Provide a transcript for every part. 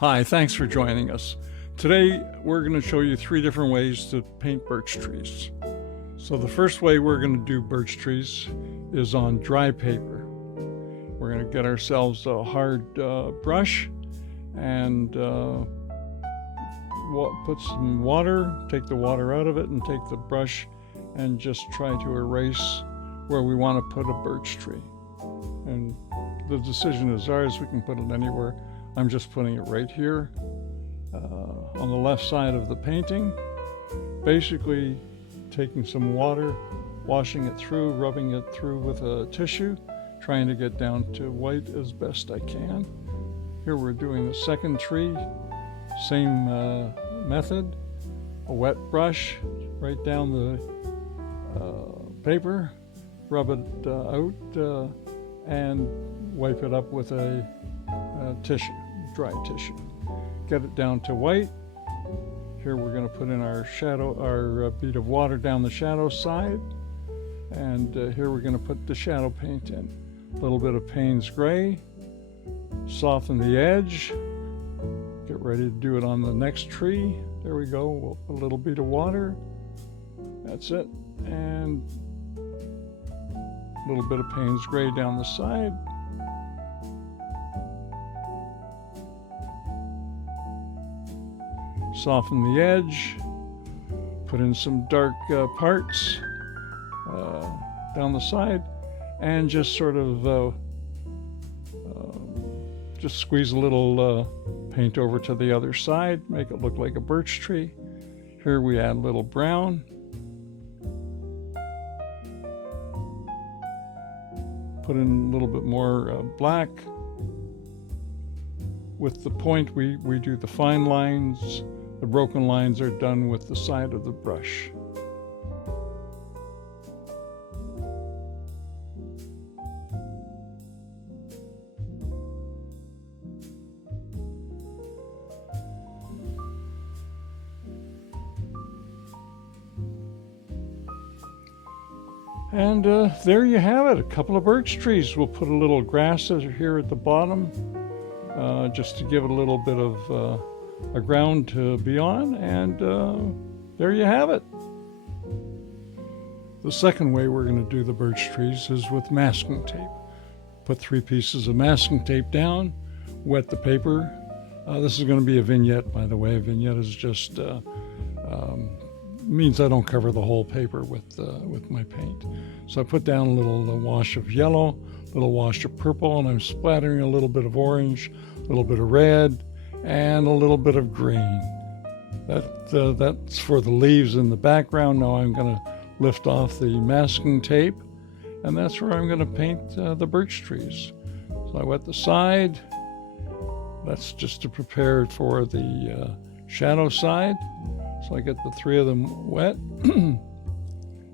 Hi, thanks for joining us. Today we're going to show you 3 different ways to paint birch trees. So the first way we're going to do birch trees is on dry paper. We're going to get ourselves a hard brush and put some water, take the water out of it, and take the brush and just try to erase where we want to put a birch tree. And the decision is ours. We can put it anywhere. I'm just putting it right here on the left side of the painting. Basically taking some water, washing it through, rubbing it through with a tissue, trying to get down to white as best I can. Here we're doing the second tree, same method. A wet brush right down the paper, rub it out and wipe it up with a tissue, dry tissue. Get it down to white. Here we're going to put in our shadow, our bead of water down the shadow side, and here we're going to put the shadow paint in. A little bit of Payne's gray, soften the edge, get ready to do it on the next tree. There we go. We'll put a little bead of water, that's it, and a little bit of Payne's gray down the side. Soften the edge, put in some dark parts down the side, and just sort of just squeeze a little paint over to the other side, make it look like a birch tree. Here we add a little brown. Put in a little bit more black. With the point, we do the fine lines. The broken lines are done with the side of the brush. And there you have it, a couple of birch trees. We'll put a little grass here at the bottom, just to give it a little bit of a ground to be on, and there you have it. The second way we're going to do the birch trees is with masking tape. Put 3 pieces of masking tape down, wet the paper. This is going to be a vignette, by the way. A vignette is just means I don't cover the whole paper with my paint. So I put down a little wash of yellow, a little wash of purple, and I'm splattering a little bit of orange, a little bit of red, and a little bit of green. That's for the leaves in the background. Now I'm going to lift off the masking tape, and that's where I'm going to paint the birch trees. So I wet the side. That's just to prepare it for the shadow side. So I get the 3 of them wet.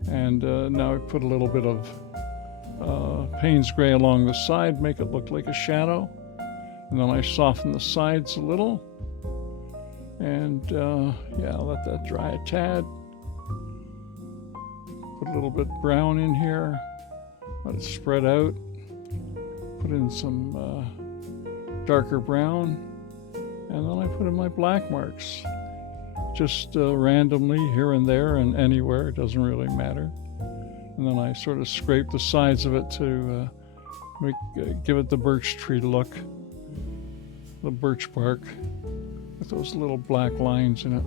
And now I put a little bit of Payne's gray along the side, make it look like a shadow. And then I soften the sides a little. And yeah, let that dry a tad. Put a little bit brown in here. Let it spread out. Put in some darker brown. And then I put in my black marks. Just randomly here and there and anywhere, it doesn't really matter. And then I sort of scrape the sides of it to give it the birch tree look, the birch bark with those little black lines in it.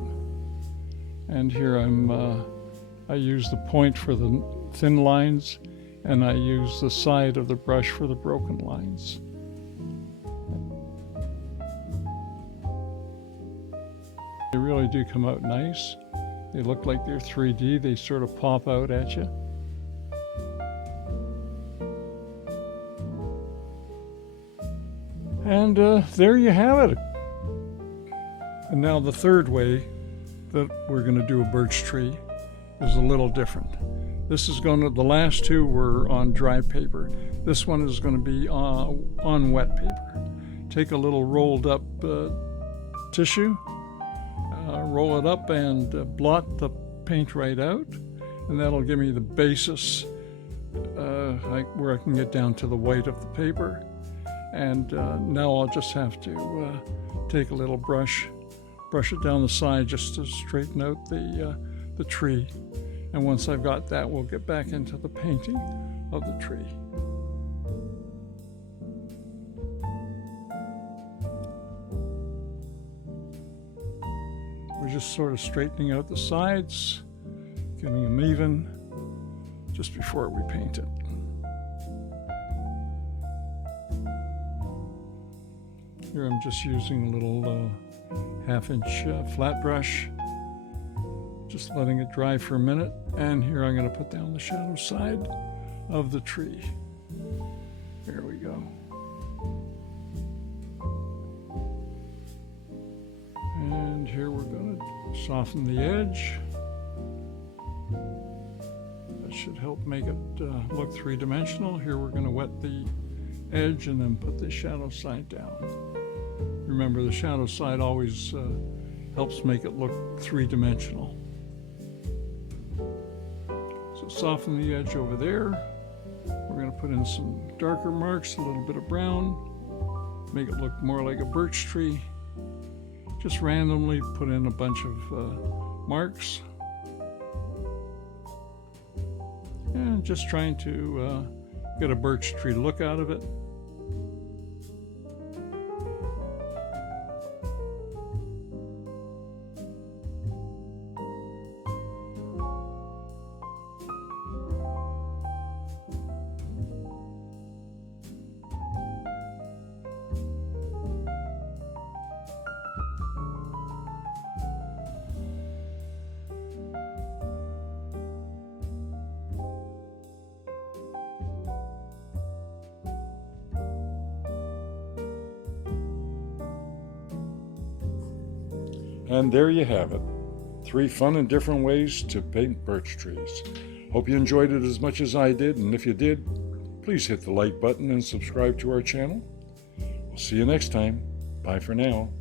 And here I use the point for the thin lines, and I use the side of the brush for the broken lines. They really do come out nice. They look like they're 3D. They sort of pop out at you. And there you have it. And now the third way that we're going to do a birch tree is a little different. This is going to, the last 2 were on dry paper. This one is going to be on wet paper. Take a little rolled up tissue. Roll it up and blot the paint right out, and that'll give me the basis where I can get down to the white of the paper. And now I'll just have to take a little brush it down the side just to straighten out the tree. And once I've got that, we'll get back into the painting of the tree. We're just sort of straightening out the sides, getting them even just before we paint it. Here I'm just using a little 1/2-inch flat brush, just letting it dry for a minute. And here I'm going to put down the shadow side of the tree. There we go. And here we're going to soften the edge. That should help make it look three-dimensional. Here we're going to wet the edge and then put the shadow side down. Remember, the shadow side always helps make it look three-dimensional. So soften the edge over there. We're going to put in some darker marks, a little bit of brown, make it look more like a birch tree. Just randomly put in a bunch of marks. And just trying to get a birch tree look out of it. And there you have it. 3 fun and different ways to paint birch trees. Hope you enjoyed it as much as I did, and if you did, please hit the like button and subscribe to our channel. We'll see you next time. Bye for now.